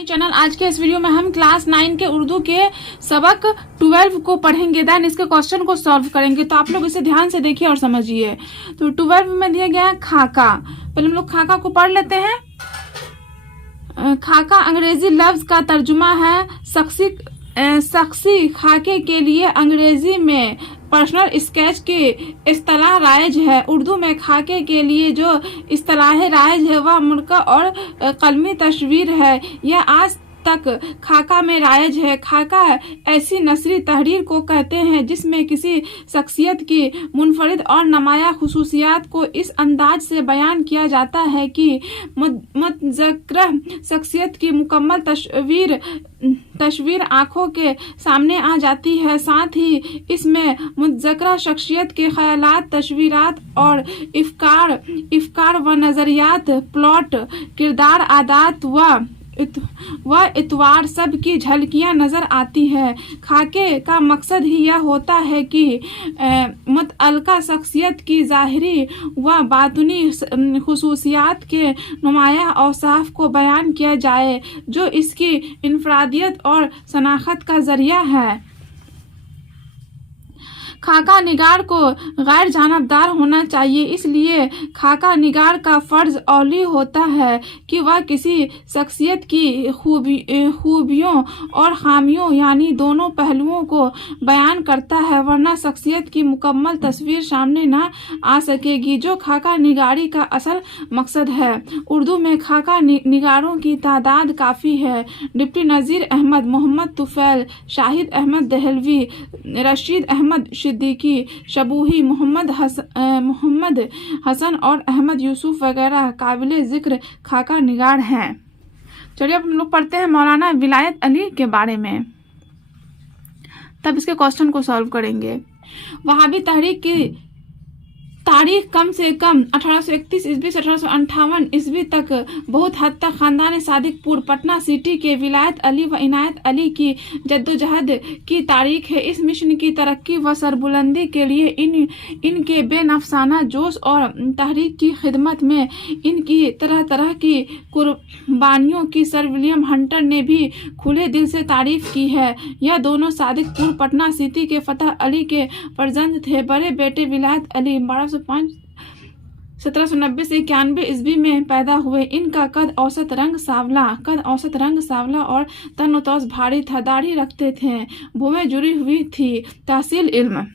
Channel आज के इस वीडियो में हम क्लास 9 के उर्दू के सबक 12 को पढ़ेंगे, देन इसके क्वेश्चन को सॉल्व करेंगे। तो आप लोग इसे ध्यान से देखिए और समझिए। तो 12 में दिया गया है खाका। पहले हम लोग खाका को पढ़ लेते हैं। खाका अंग्रेजी लफ्ज का तर्जुमा है शख्सी खाके के लिए अंग्रेजी में पर्सनल स्केच की इस्तेलाह राइज है। उर्दू में खाके के लिए जो इस्तेलाह राइज है वह मुर्का और कलमी तस्वीर है। यह आज तक खाका में राइज है। खाका ऐसी नसरी तहरीर को कहते हैं जिसमें किसी शख्सियत की मुनफरिद और नुमाया खुसूसियात को इस अंदाज से बयान किया जाता है कि मुतज़क्किरा शख्सियत की मुकम्मल तस्वीर आंखों के सामने आ जाती है। साथ ही इसमें मुतज़क्किरा शख्सियत के ख्यालात, तस्वीरात और इफ्कार व नजरियात, प्लॉट, किरदार, आदात व इतवार सब की झलकियां नजर आती है। खाके का मकसद ही यह होता है कि मुतअल्लिका शख्सियत की ज़ाहिरी व बातिनी खुसूसियात के नुमाया औसाफ को बयान किया जाए जो इसकी इनफरादियत और शनाख्त का जरिया है। खाका निगार को गैर जानबदार होना चाहिए, इसलिए खाका निगार का फर्ज औली होता है कि वह किसी शख्सियत की खूबियों और खामियों यानी दोनों पहलुओं को बयान करता है, वरना शख्सियत की मुकम्मल तस्वीर सामने न आ सकेगी जो खाका निगारी का असल मकसद है। उर्दू में खाका निगारों की तादाद काफ़ी है। डिप्टी नज़ीर अहमद, मोहम्मद तुफैल, शाहिद अहमद दहलवी, रशीद अहमद सिद्दीकी, शबूही, मोहम्मद हसन और अहमद यूसुफ वगैरह काबिल ज़िक्र खाका निगार हैं। चलिए अब हम लोग पढ़ते हैं मौलाना विलायत अली के बारे में, तब इसके क्वेश्चन को सॉल्व करेंगे। वहाबी तहरीक की तारीख कम से कम 1831 ईस्वी से 1858 ईस्वी तक बहुत हद तक खानदान सादिकपुर पटना सिटी के विलायत अली व इनायत अली की जद्दोजहद की तारीख है। इस मिशन की तरक्की व सरबुलंदी के लिए इनके बेनफसाना जोश और तहरीक की खिदमत में इनकी तरह तरह की कुर्बानियों की सर विलियम हंटर ने भी खुले दिल से तारीफ की है। यह दोनों सादिकपुर पटना सिटी के फतह अली के फर्जंद थे। बड़े बेटे विलायत अली 1790 से 91 ईस्वी में पैदा हुए। इनका कद औसत रंग सावला और तन-ओ-तौस भारी था। दाढ़ी रखते थे। भौहें जुड़ी हुई थी। तहसील इल्म।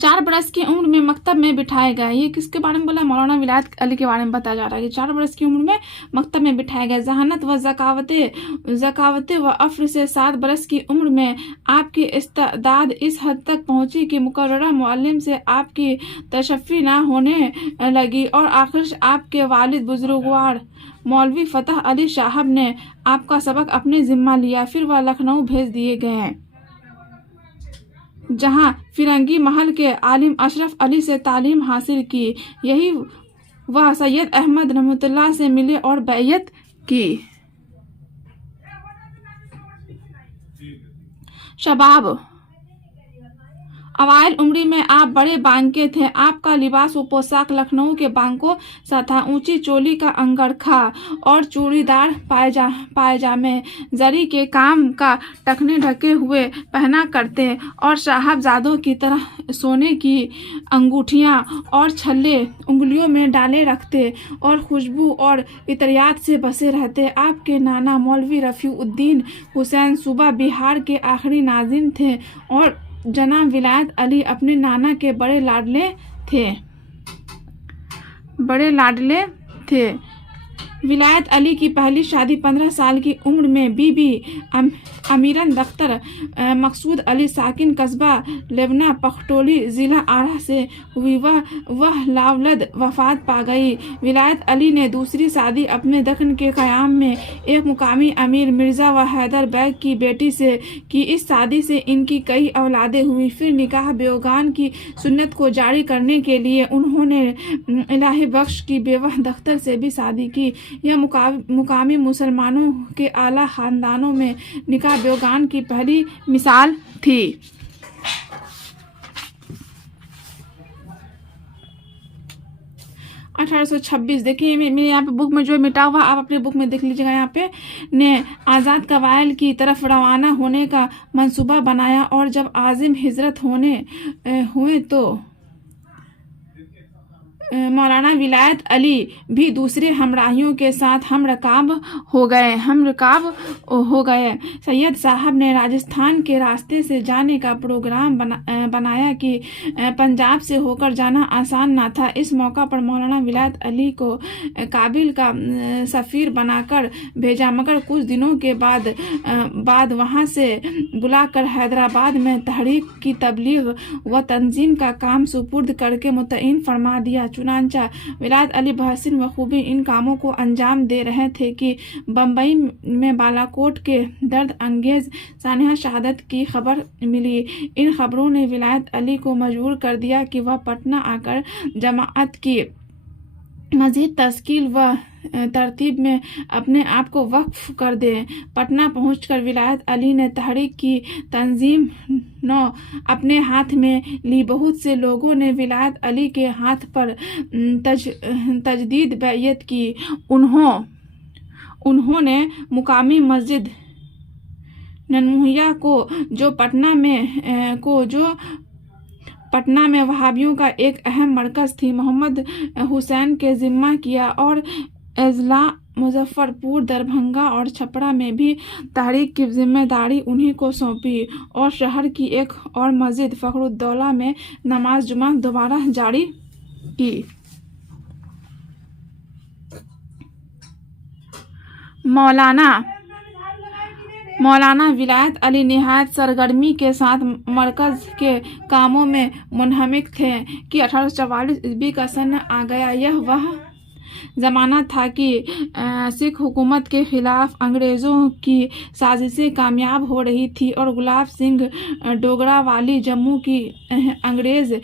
4 बरस की उम्र में मकतब में बिठाए गए। ये किसके बारे में बोला? मौलाना विलायत अली के बारे में बताया जा रहा है कि 4 बरस की उम्र में मकतब में बिठाए गए। जहानत व ज़कावते व अफ्र से 7 बरस की उम्र में आपकी इस्तादाद इस हद तक पहुंची कि मुकर्ररा मुअल्लिम से आपकी तशफ़ी ना होने लगी और आखिर आपके वालिद बुजुर्गवार मौलवी फतह अली साहब ने आपका सबक अपने जिम्मा लिया। फिर वह लखनऊ भेज दिए गए, जहां फिरंगी महल के आलिम अशरफ अली से तालीम हासिल की। यही वह सैयद अहमद रहमतुल्लाह से मिले और बैयत की। शबाब। अवाइल उम्री में आप बड़े बांके थे। आपका लिबास व पोशाक लखनऊ के बांकों सा था। ऊंची चोली का अंगरखा और चूड़ीदार पायजामे जरी के काम का टखने ढके हुए पहना करते और साहबजादों की तरह सोने की अंगूठियां और छल्ले उंगलियों में डाले रखते और खुशबू और इतरियात से बसे रहते। आपके नाना मौलवी रफ़ीउद्दीन हुसैन सूबा बिहार के आखिरी नाज़िम थे और जनाब विलायत अली अपने नाना के बड़े लाडले थे। विलायत अली की पहली शादी 15 साल की उम्र में बीबी अमीरन दख्तर मकसूद अली साकिन कस्बा लेबना पखटोली ज़िला आरा से हुई। वह लावलद वफात पा गई। विलायत अली ने दूसरी शादी अपने दखन के क़याम में एक मुकामी अमीर मिर्ज़ा व हैदर बैग की बेटी से की। इस शादी से इनकी कई औलादें हुई। फिर निकाह बेगान की सुन्नत को जारी करने के लिए उन्होंने इलाही बख्श की बेवा दख्तर से भी शादी की। यह मुकामी मुसलमानों के आला ख़ानदानों में निकाह बेगान की पहली मिसाल थी। 1826 देखिए मेरे यहाँ पे बुक में जो मिटा हुआ आप अपने बुक में देख लीजिएगा। यहाँ पे ने आज़ाद कबाइल की तरफ रवाना होने का मंसूबा बनाया और जब आज़िम हिजरत हुए तो मौलाना विलायत अली भी दूसरे हमराहियों के साथ हमरकाब हो गए। सैयद साहब ने राजस्थान के रास्ते से जाने का प्रोग्राम बनाया कि पंजाब से होकर जाना आसान ना था। इस मौका पर मौलाना विलायत अली को काबिल का सफ़ीर बनाकर भेजा, मगर कुछ दिनों के बाद वहाँ से बुलाकर हैदराबाद में तहरीक की तबलीग व तंजीम का काम सुपुर्द करके मुतय्इन फरमा दिया। चुनांचा विलायत अली बहसीन बखूबी इन कामों को अंजाम दे रहे थे कि बम्बई में बालाकोट के दर्द अंगेज सानिया शहादत की खबर मिली। इन खबरों ने विलायत अली को मजबूर कर दिया कि वह पटना आकर जमाअत की मज़ीद तश्कील व तरतीब में अपने आप को वक्फ कर दे। पटना पहुंचकर विलायत अली ने तहरीक की तंजीम अपने हाथ में ली। बहुत से लोगों ने विलायत अली के हाथ पर तजदीद बैयत की। उन्होंने मुकामी मस्जिद ननमुहिया को जो पटना में वहाबियों का एक अहम मरकज़ थी, मोहम्मद हुसैन के ज़िम्मा किया और एज़ला, मुजफ्फरपुर, दरभंगा और छपरा में भी तहरीक की जिम्मेदारी उन्हीं को सौंपी और शहर की एक और मस्जिद फ़खरुद्दौला में नमाज जुमा दोबारा जारी की। मौलाना विलायत अली निहायत सरगर्मी के साथ मरकज़ के कामों में मुनहमिक थे कि 1844 ईस्वी का सन आ गया। यह वह ज़माना था कि सिख हुकूमत के ख़िलाफ़ अंग्रेज़ों की साजिशें कामयाब हो रही थी और गुलाब सिंह डोगरा वाली जम्मू की अंग्रेज़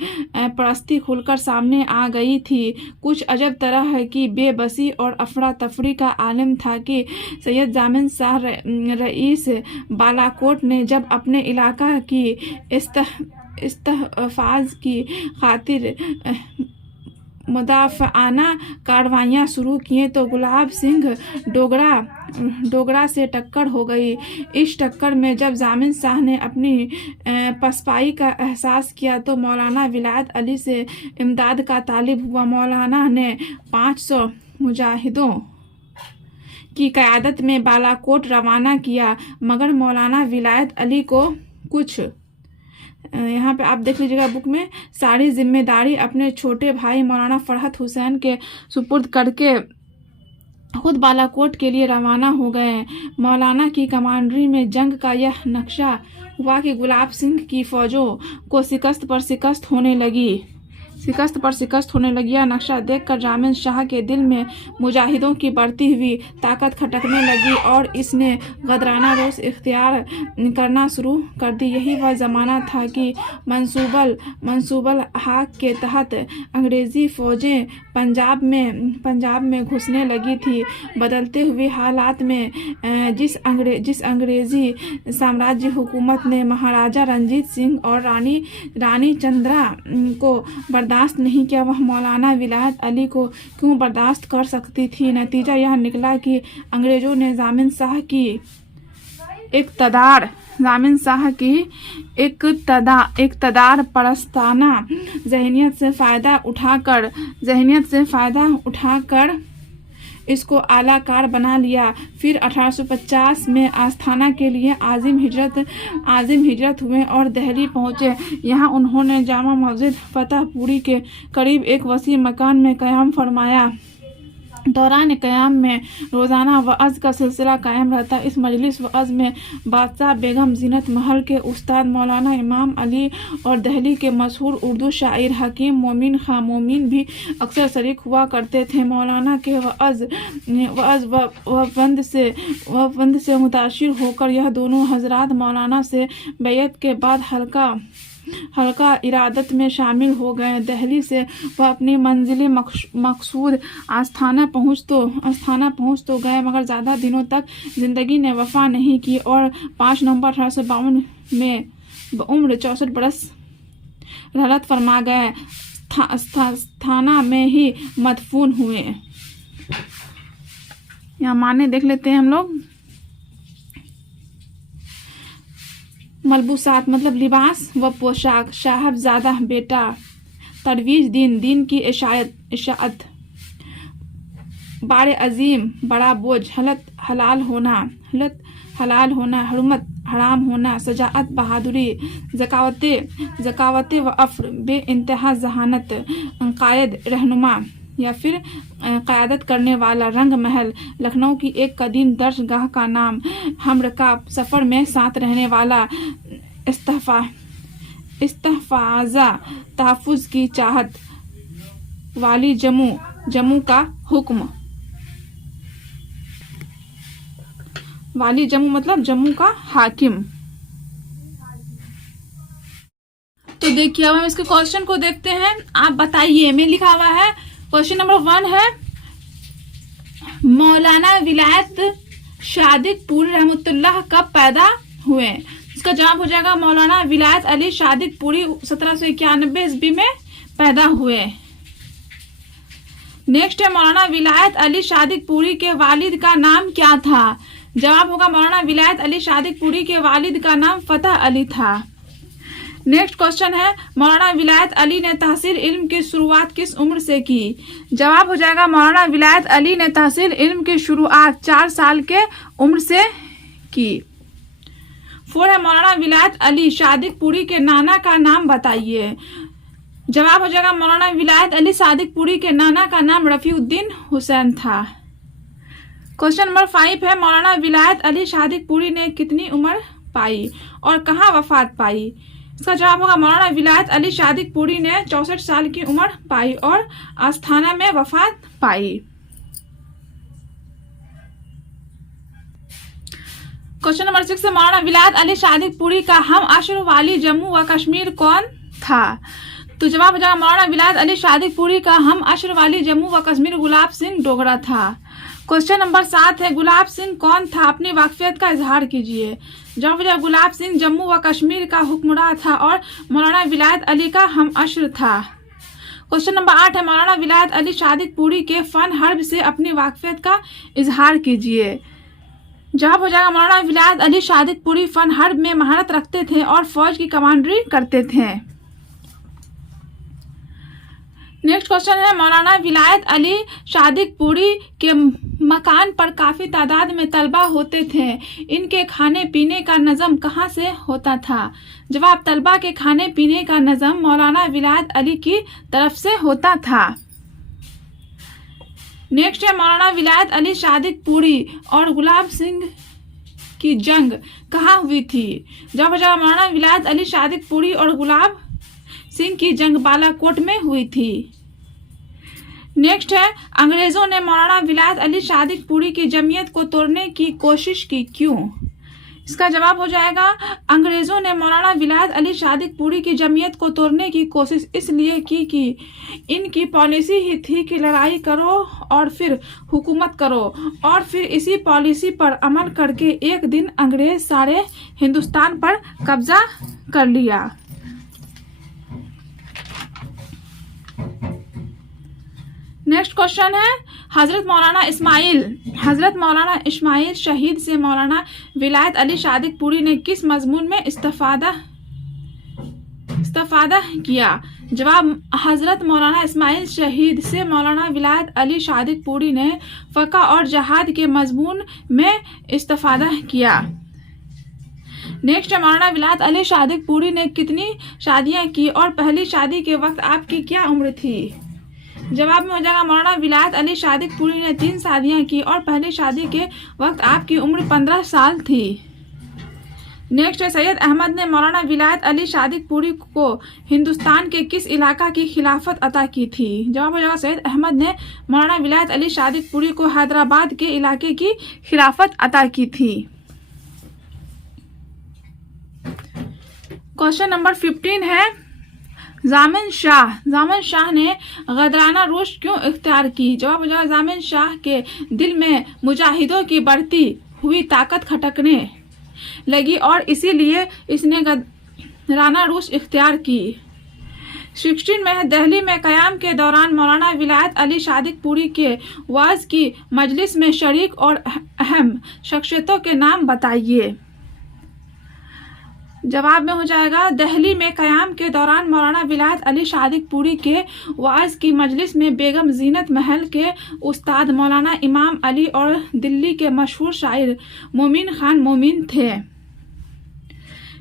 परस्ती खुलकर सामने आ गई थी। कुछ अजब तरह की बेबसी और अफरा तफरी का आलम था कि सैयद जामिन शाह रईस बालाकोट ने जब अपने इलाका की इस्तहफाज की खातिर मुदाफ़ाना कार्रवाइयाँ शुरू किए तो गुलाब सिंह डोगरा से टक्कर हो गई। इस टक्कर में जब जामिन शाह ने अपनी पसपाई का एहसास किया तो मौलाना विलायत अली से इमदाद का तालिब हुआ। मौलाना ने 500 मुजाहिदों की क़यादत में बालाकोट रवाना किया, मगर मौलाना विलायत अली को कुछ यहाँ पे आप देख लीजिएगा बुक में सारी जिम्मेदारी अपने छोटे भाई मौलाना फरहत हुसैन के सुपुर्द करके खुद बालाकोट के लिए रवाना हो गए। मौलाना की कमांडरी में जंग का यह नक्शा हुआ कि गुलाब सिंह की फ़ौजों को शिकस्त पर शिकस्त होने लगी। यह नक्शा देखकर जामिन शाह के दिल में मुजाहिदों की बढ़ती हुई ताकत खटकने लगी और इसने गदराना रोश इख्तियार करना शुरू कर दी। यही वह ज़माना था कि मंसूबल हाक के तहत अंग्रेज़ी फ़ौजें पंजाब में घुसने लगी थी। बदलते हुए हालात में जिस अंग्रेज़ी साम्राज्य हुकूमत ने महाराजा रंजीत सिंह और रानी चंद्रा को बर्दाश्त नहीं किया, वह मौलाना विलायत अली को क्यों बर्दाश्त कर सकती थी। नतीजा यह निकला कि अंग्रेज़ों ने जामिन शाह की इक़्तिदार परस्ताना ज़हनियत से फ़ायदा उठाकर इसको आला कार बना लिया। फिर 1850 में आस्थाना के लिए आज़िम हिजरत हुए और दिल्ली पहुँचे। यहाँ उन्होंने जामा मस्जिद फतेहपुरी के करीब एक वसी मकान में क़याम फरमाया। दौरान क़याम में रोज़ाना वअज़ का सिलसिला कायम रहता। इस मजलिस वअज़ में बादशाह बेगम ज़ीनत महल के उस्ताद मौलाना इमाम अली और दिल्ली के मशहूर उर्दू शायर हकीम मोमिन खां मोमिन भी अक्सर शरीक हुआ करते थे। मौलाना के वफ़द से मुतासिर होकर यह दोनों हज़रात मौलाना से बैत के बाद हल्का इरादत में शामिल हो गए। दिल्ली से वह अपनी मंजिल मकसूद आस्थाना पहुँच तो गए, मगर ज़्यादा दिनों तक ज़िंदगी ने वफ़ा नहीं की और 5 नवंबर 1852 में उम्र 64 बरस रहलत फरमा गए। थाना में ही मदफून हुए। यहाँ माने देख लेते हैं हम लोग। मलबूसात मतलब लिबास व पोशाक, साहबजादा बेटा, तरवीज दीन की इशाअत, बारे अजीम बड़ा बोझ, हलत हलाल होना, हरमत हराम होना, सजाअत बहादुरी, ज़कावते व अफ्र बे इंतहा जहानत, कायद रहनुमा या फिर क़यादत करने वाला, रंग महल लखनऊ की एक कदीम दर्शगाह का नाम, हमर का सफ़र में साथ रहने वाला, इस्तहफ़ाज़ा तहफ़्फ़ुज़ की चाहत, वाली जम्मू का हुक्म, वाली जम्मू मतलब जम्मू का हाकिम। तो देखिए अब हम इसके क्वेश्चन को देखते हैं। आप बताइए, में लिखा हुआ है क्वेश्चन नंबर 1 है मौलाना विलायत सादिक पूरी रहमतुल्लाह कब पैदा हुए। इसका जवाब हो जाएगा मौलाना विलायत अली सादिक पूरी 1791 ईस्वी में पैदा हुए। नेक्स्ट है मौलाना विलायत अली सादिक पूरी के वालिद का नाम क्या था। जवाब होगा मौलाना विलायत अली सादिक पूरी के वालिद का नाम फतह अली था। नेक्स्ट क्वेश्चन है मौलाना विलायत अली ने तहसील इल्म की शुरुआत किस उम्र से की। जवाब हो जाएगा मौलाना विलायत अली ने तहसील इल्म की शुरुआत 4 साल के उम्र से की। 4 है मौलाना विलायत अली सादिक पूरी के नाना का नाम बताइए। जवाब हो जाएगा मौलाना विलायत अली सादिक पूरी के नाना का नाम रफीउद्दीन हुसैन था। क्वेश्चन नंबर 5 है मौलाना विलायत अली सादिक पूरी ने कितनी उम्र पाई और कहाँ वफात पाई। इसका जवाब होगा मौलाना विलायत अली सादिक पूरी ने 64 साल की उम्र पाई और आस्थाना में वफात पाई। क्वेश्चन नंबर 6 है मौलाना विलायत अली सादिक पूरी का हम अशर वाली जम्मू व कश्मीर कौन था। तो जवाब हो जाएगा मौलाना विलायत अली सादिक पूरी का हम अशर वाली जम्मू व कश्मीर गुलाब सिंह डोगरा था। क्वेश्चन नंबर 7 है गुलाब सिंह कौन था, अपनी वाकफियत का इजहार कीजिए। जवाब हो जाएगा गुलाब सिंह जम्मू व कश्मीर का हुक्मरान था और मौलाना विलायत अली का हम अशर था। क्वेश्चन नंबर 8 है मौलाना विलायत अली सादिक पूरी के फन हर्ब से अपनी वाकफियत का इजहार कीजिए। जवाब हो जाएगा मौलाना विलायत अली सादिक पूरी फन हर्ब में महारत रखते थे और फौज की कमांडरी करते थे। नेक्स्ट क्वेश्चन है मौलाना विलायत अली सादिक पूरी के मकान पर काफी तादाद में तलबा होते थे, इनके खाने पीने का नज़म कहाँ से होता था। जवाब तलबा के खाने पीने का नज़म मौलाना विलायत अली की तरफ से होता था। नेक्स्ट है मौलाना विलायत अली सादिक पूरी और गुलाब सिंह की जंग कहाँ हुई थी। जवाब हो जाएगा मौलाना विलायत अली सादिक पूरी और गुलाब सिंह की जंग बालाकोट में हुई थी। नेक्स्ट है अंग्रेजों ने मौलाना विलायत अली सादिक पूरी की जमीयत को तोड़ने की कोशिश की, क्यों। इसका जवाब हो जाएगा अंग्रेजों ने मौलाना विलायत अली सादिक पूरी की जमीयत को तोड़ने की कोशिश इसलिए की कि इनकी पॉलिसी ही थी कि लड़ाई करो और फिर हुकूमत करो, और फिर इसी पॉलिसी पर अमल करके एक दिन अंग्रेज सारे हिंदुस्तान पर कब्जा कर लिया। नेक्स्ट क्वेश्चन है हजरत मौलाना इस्माइल शहीद से मौलाना विलायत अली सादिक पूरी ने किस मजमून में इस्तिफादा किया। जवाब हजरत मौलाना इस्माइल शहीद से मौलाना विलायत अली सादिक पूरी ने फ़क़ा और जहाद के मजमून में इस्तिफादा किया। नेक्स्ट है मौलाना विलायत अली सादिक पूरी ने कितनी शादियां की और पहली शादी के वक्त आपकी क्या उम्र थी। जवाब में हो जाएगा मौलाना विलायत अली सादिक पूरी ने 3 शादियां की और पहली शादी के वक्त आपकी उम्र 15 साल थी। नेक्स्ट है सैयद अहमद ने मौलाना विलायत अली सादिक पूरी को हिंदुस्तान के किस इलाका की खिलाफत अता की थी। जवाब हो जाएगा सैयद अहमद ने मौलाना विलायत अली सादिक पूरी को हैदराबाद के इलाके की खिलाफत अता की थी। क्वेश्चन नंबर 15 है जामिन शाह ने गदराना रूश क्यों इख्तियार की। जवाब हो जाएगा जामिन शाह के दिल में मुजाहिदों की बढ़ती हुई ताकत खटकने लगी और इसीलिए इसने गदराना रूश इख्तियार की। 16 में दिल्ली में क़याम के दौरान मौलाना विलायत अली सादिकपुरी के वाज की मजलिस में शरीक और अहम शख्सियतों के नाम बताइए। जवाब में हो जाएगा, दिल्ली में क़याम के दौरान मौलाना विलायत अली सादिकपुरी के वाज की मजलिस में बेगम जीनत महल के उस्ताद मौलाना इमाम अली और दिल्ली के मशहूर शायर मोमिन खान मोमिन थे।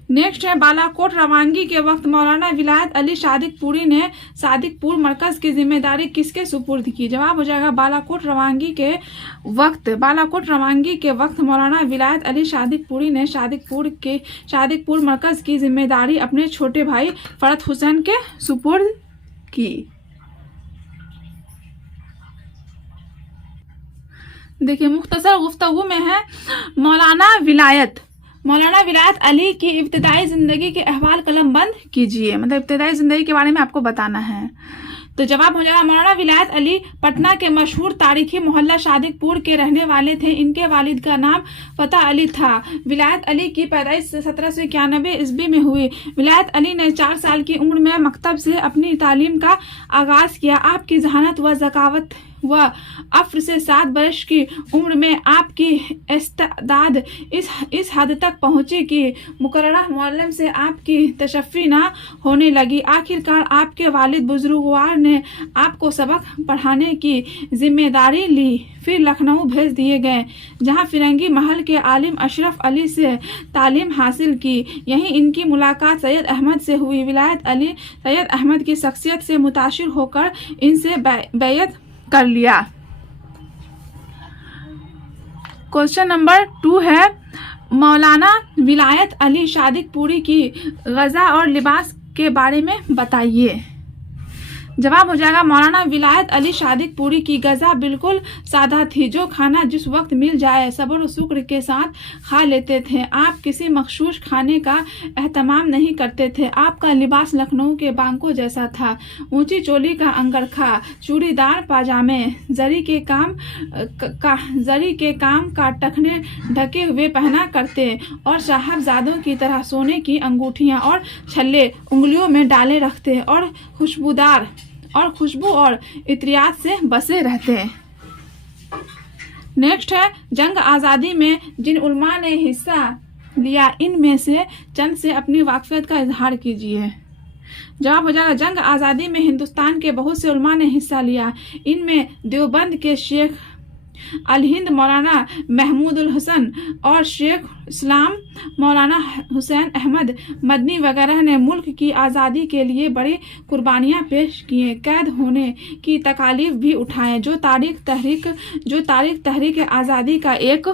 नेक्स्ट है, बालाकोट रवानगी के वक्त मौलाना विलायत अली सादिकपुरी ने सादिकपुर मरकज़ की जिम्मेदारी किसके सुपुर्द की। जवाब हो जाएगा, बालाकोट रवानगी के वक्त मौलाना विलायत अली सादिकपुरी ने सादिकपुर मरकज़ की जिम्मेदारी अपने छोटे भाई फरत हुसैन के सुपुर्द की। देखिए, मुख्तसर गुफ्तगू में है मौलाना विलायत अली की इब्तिदाई ज़िंदगी के अहवाल कलम बंद कीजिए। मतलब इब्तिदाई ज़िंदगी के बारे में आपको बताना है। तो जवाब हो जाएगा, मौलाना विलायत अली पटना के मशहूर तारीखी मोहल्ला सादिकपुर के रहने वाले थे। इनके वालिद का नाम फतेह अली था। विलायत अली की पैदाइश 1791 ईस्वी में हुई। विलायत अली ने 4 साल की उम्र में मकतब से अपनी तालीम का आगाज़ किया। आपकी जहानत व ज़कावत व अफ्र से 7 वर्ष की उम्र में आपकी इस्तादाद इस हद तक पहुंची कि मुकर्रर मुअल्लिम से आपकी तशफ़ी ना होने लगी। आखिरकार आपके वालिद बुजुर्गवार ने आपको सबक पढ़ाने की जिम्मेदारी ली। फिर लखनऊ भेज दिए गए, जहां फिरंगी महल के आलिम अशरफ अली से तालीम हासिल की। यहीं इनकी मुलाकात सैयद अहमद से हुई। विलायत अली सैयद अहमद की शख्सियत से मुतासिर होकर इनसे बैयत कर लिया। क्वेश्चन नंबर 2 है, मौलाना विलायत अली सादिकपुरी की ग़ज़ा और लिबास के बारे में बताइए। जवाब हो जाएगा, मौलाना विलायत अली सादिकपुरी की ग़ज़ा बिल्कुल सादा थी। जो खाना जिस वक्त मिल जाए सब्र और शुक्र के साथ खा लेते थे। आप किसी मखसूस खाने का एहतमाम नहीं करते थे। आपका लिबास लखनऊ के बांकों जैसा था। ऊंची चोली का अंगरखा, चूड़ीदार पाजामे, जरी के काम का टखने ढके हुए पहना करते और साहबजादों की तरह सोने की अंगूठियां और छल्ले उंगलियों में डाले रखते और खुशबू और इत्रियात से बसे रहते। नेक्स्ट है, जंग आज़ादी में जिन उलमा ने हिस्सा लिया इनमें से चंद से अपनी वाकफियत का इजहार कीजिए। जवाब हो जाएगा, जंग आज़ादी में हिंदुस्तान के बहुत से उलमा ने हिस्सा लिया। इनमें देवबंद के शेख अल-हिंद मौलाना महमूदुल हसन और शेख इस्लाम मौलाना हुसैन अहमद मदनी वगैरह ने मुल्क की आज़ादी के लिए बड़ी कुर्बानियाँ पेश किए। कैद होने की तकालीफ भी उठाएं, जो तारीख तहरीक आज़ादी का एक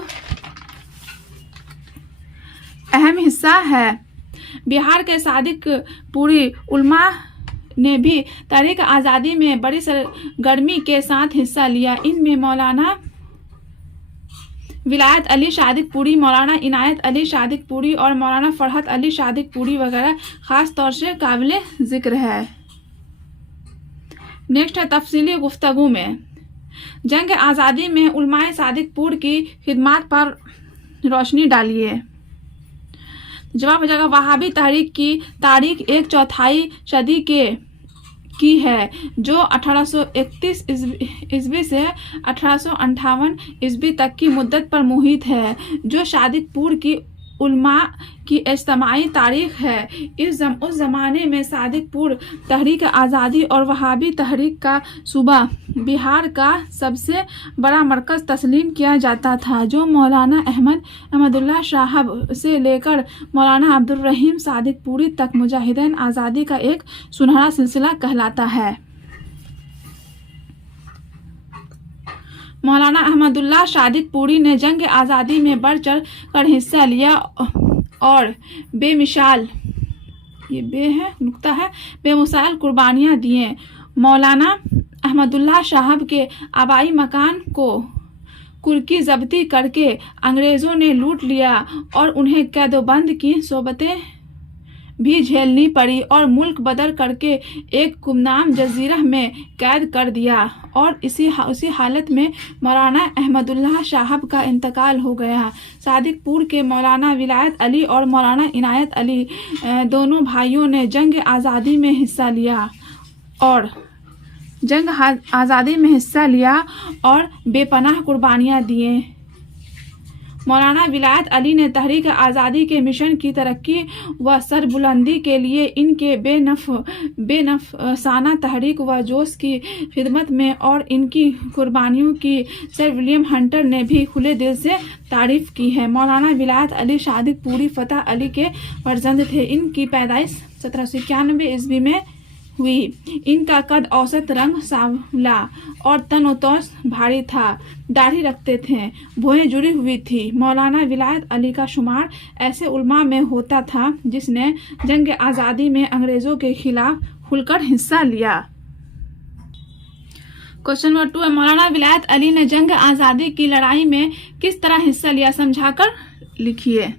अहम हिस्सा है। बिहार के सादिकपुरी उलमा ने भी तहरीक आज़ादी में बड़ी सरगर्मी के साथ हिस्सा लिया। इनमें मौलाना विलायत अली सादिकपुरी, मौलाना इनायत अली सादिकपुरी और मौलाना फरहत अली सादिकपुरी वगैरह खास तौर से काबिल जिक्र है। नेक्स्ट है, तफसीली गुफ्तगू में जंग आज़ादी में उलमाए सादिकपुर की खिदमत पर रोशनी डालिए। जवाब हो जाएगा, वहाबी तहरीक की तारीख 1/4 सदी की है, जो 1831 ईस्वी से 1858 ईस्वी तक की मुद्दत पर मुहित है, जो सादिकपुर की उलमा की इज्तिमाई तारीख है। उस ज़माने में सादिकपुर तहरीक आज़ादी और वहाबी तहरीक का सूबा बिहार का सबसे बड़ा मरकज़ तस्लीम किया जाता था, जो मौलाना अहमदुल्लाह साहब से लेकर मौलाना अब्दुल रहीम सादिकपुरी तक मुजाहिदीन आज़ादी का एक सुनहरा सिलसिला कहलाता है। मौलाना अहमदुल्लाह सादिकपुरी ने जंग आज़ादी में बढ़ चढ़ कर हिस्सा लिया और बेमिसाल कुर्बानियाँ दिए। मौलाना अहमदुल्लाह साहब के आबाई मकान को कुर्की जब्ती करके अंग्रेज़ों ने लूट लिया और उन्हें कैदोबंद की सोबतें भी झेलनी पड़ी और मुल्क बदर करके एक गुमनाम जजीरा में कैद कर दिया। और उसी हालत में मौलाना अहमदुल्लाह साहब का इंतकाल हो गया। सादिकपुर के मौलाना विलायत अली और मौलाना इनायत अली दोनों भाइयों ने जंग आज़ादी में हिस्सा लिया और जंग आज़ादी में हिस्सा लिया और बेपनाह कुर्बानियाँ दिए। मौलाना विलायत अली ने तहरीक आज़ादी के मिशन की तरक्की व सरबुलंदी के लिए इनके बेनफसाना तहरीक व जोश की खिदमत में और इनकी कुर्बानियों की सर विलियम हंटर ने भी खुले दिल से तारीफ की है। मौलाना विलायत अली सादिक पूरी फतह अली के फर्जंद थे। इनकी पैदाइश 1791 ईस्वी में हुई। इनका कद औसत, रंग सांवला और तन-ओ-तौस भारी था। दाढ़ी रखते थे, भौहें जुड़ी हुई थी। मौलाना विलायत अली का शुमार ऐसे उलमा में होता था जिसने जंग आज़ादी में अंग्रेज़ों के खिलाफ खुलकर हिस्सा लिया। क्वेश्चन नंबर 2 है, मौलाना विलायत अली ने जंग आज़ादी की लड़ाई में किस तरह हिस्सा लिया, समझाकर लिखिए।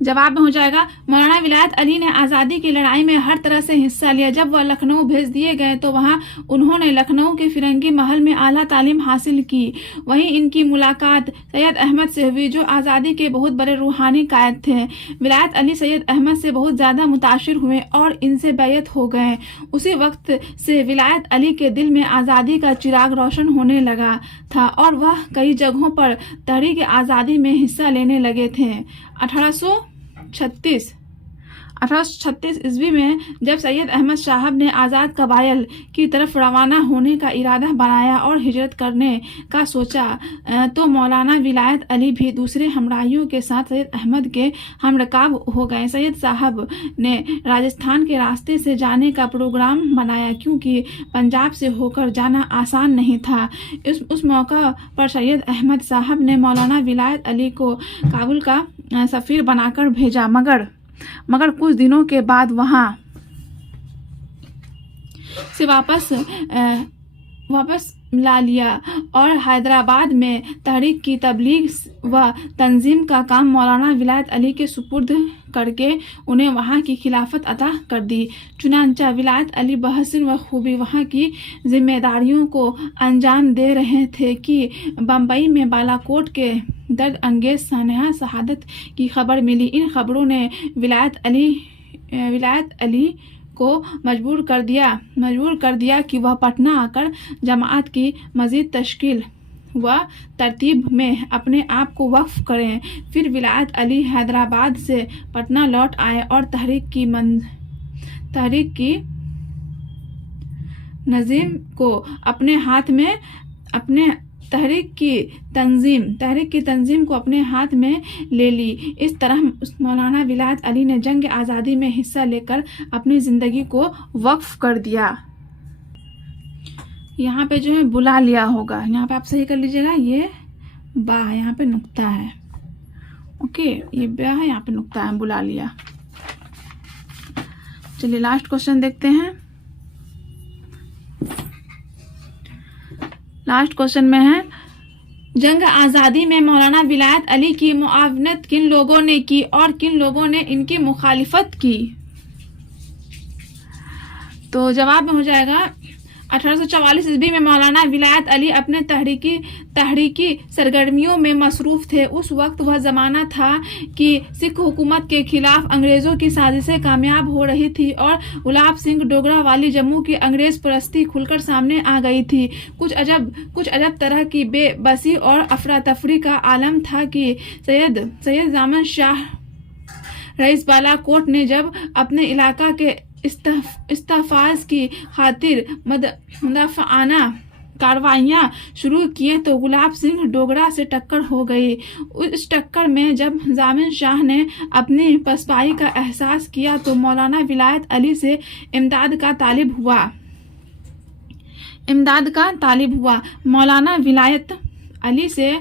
जवाब में हो जाएगा, मौलाना विलायत अली ने आज़ादी की लड़ाई में हर तरह से हिस्सा लिया। जब वह लखनऊ भेज दिए गए तो वहां उन्होंने लखनऊ के फिरंगी महल में आला तालीम हासिल की। वहीं इनकी मुलाकात सैयद अहमद से हुई जो आज़ादी के बहुत बड़े रूहानी कायद थे। विलायत अली सैयद अहमद से बहुत ज़्यादा मुतासिर हुए और इनसे बैयत हो गए। उसी वक्त से विलायत अली के दिल में आज़ादी का चिराग रोशन होने लगा था और वह कई जगहों पर तहरीक आज़ादी में हिस्सा लेने लगे थे। 1836 ईस्वी में जब सैयद अहमद साहब ने आज़ाद कबाइल की तरफ रवाना होने का इरादा बनाया और हिजरत करने का सोचा तो मौलाना विलायत अली भी दूसरे हमराहियों के साथ सैयद अहमद के हमरकाब हो गए। सैयद साहब ने राजस्थान के रास्ते से जाने का प्रोग्राम बनाया क्योंकि पंजाब से होकर जाना आसान नहीं था। उस मौका पर सैयद अहमद साहब ने मौलाना विलायत अली को काबुल का सफ़ीर बनाकर भेजा, मगर कुछ दिनों के बाद वहां से वापस ला लिया और हैदराबाद में तहरीक की तबलीग व तंजीम का काम मौलाना विलायत अली के सुपुर्द करके उन्हें वहां की खिलाफत अता कर दी। चुनांचा विलायत अली बहसीन व खूबी वहां की जिम्मेदारियों को अंजाम दे रहे थे कि बम्बई में बालाकोट के दर्द अंगेज सानहा शहादत की खबर मिली। इन खबरों ने विलायत अली को मजबूर कर दिया कि वह पटना आकर जमात की मजीद तश्कील व तरतीब में अपने आप को वक्फ करें। फिर विलायत अली हैदराबाद से पटना लौट आए और तहरीक की नज़ीम को अपने हाथ में तहरीक की तंजीम को अपने हाथ में ले ली। इस तरह मौलाना विलायत अली ने जंग आज़ादी में हिस्सा लेकर अपनी ज़िंदगी को वक्फ कर दिया। यहाँ पे जो है बुला लिया होगा, यहाँ पे आप सही कर लीजिएगा, ये बा है, यहाँ पे नुक्ता है। ओके, ये बा है, यहाँ पे नुक्ता है, बुला लिया। चलिए लास्ट क्वेश्चन देखते हैं। लास्ट क्वेश्चन में है, जंग आज़ादी में मौलाना विलायत अली की मुआवनत किन लोगों ने की और किन लोगों ने इनकी मुखालिफत की। तो जवाब में हो जाएगा 1844 ईस्वी में मौलाना विलायत अली अपने तहरीकी सरगर्मियों में मसरूफ़ थे। उस वक्त वह ज़माना था कि सिख हुकूमत के खिलाफ अंग्रेज़ों की साजिशें कामयाब हो रही थी और गुलाब सिंह डोगरा वाली जम्मू की अंग्रेज़ परस्ती खुलकर सामने आ गई थी। कुछ अजब तरह की बेबसी और अफरा तफरी का आलम था कि सैयद जामन शाह रईस बालाकोट ने जब अपने इलाका के इस्तहफाज की खातिर मदफआना कार्रवाइयाँ शुरू किए तो गुलाब सिंह डोगरा से टक्कर हो गई। इस टक्कर में जब जामिन शाह ने अपनी पसपाई का एहसास किया तो मौलाना विलायत अली से इमदाद का तालिब हुआ। मौलाना विलायत अली से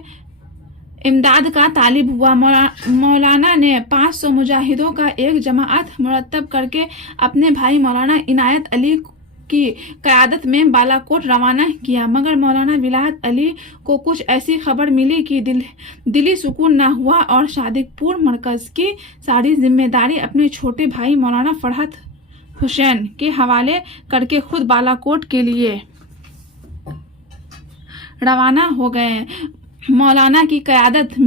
इमदाद का तालिब हुआ। मौलाना ने 500 मुजाहिदों का एक जमाअत मुरतब करके अपने भाई मौलाना इनायत अली की क़यादत में बालाकोट रवाना किया, मगर मौलाना विलायत अली को कुछ ऐसी खबर मिली कि दिली सुकून न हुआ और सादिकपुर मरकज़ की सारी जिम्मेदारी अपने छोटे भाई मौलाना फरहत हुसैन के हवाले करके खुद बालाकोट के लिए रवाना हो गए। मौलाना की क़यादत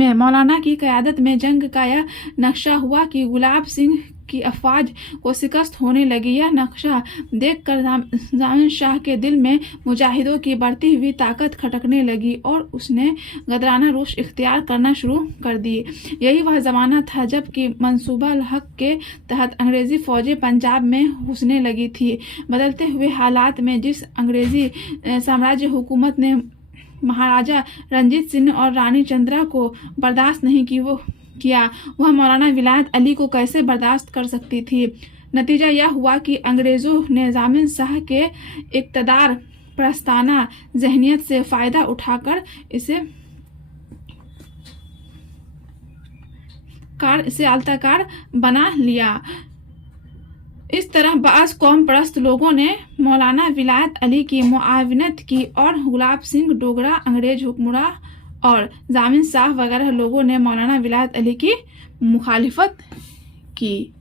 में जंग का यह नक्शा हुआ कि गुलाब सिंह की अफवाज को शिकस्त होने लगी। यह नक्शा देखकर जामिन शाह के दिल में मुजाहिदों की बढ़ती हुई ताकत खटकने लगी और उसने गदराना रोश इख्तियार करना शुरू कर दी। यही वह ज़माना था जब कि मंसूबा हक के तहत अंग्रेज़ी फ़ौजें पंजाब में घुसने लगी थी। बदलते हुए हालात में जिस अंग्रेज़ी साम्राज्य हुकूमत ने महाराजा रंजीत सिंह और रानी चंद्रा को बर्दाश्त नहीं किया, वह मौलाना विलायत अली को कैसे बर्दाश्त कर सकती थी। नतीजा यह हुआ कि अंग्रेज़ों ने जामिन शाह के इक़्तिदार प्रस्ताना ज़हनियत से फ़ायदा उठाकर इसे आलताकार बना लिया। इस तरह बाज़ कौम परस्त लोगों ने मौलाना विलायत अली की मुआविनत की और गुलाब सिंह डोगरा, अंग्रेज हुक्मरां और जामिन शाह वगैरह लोगों ने मौलाना विलायत अली की मुखालिफत की।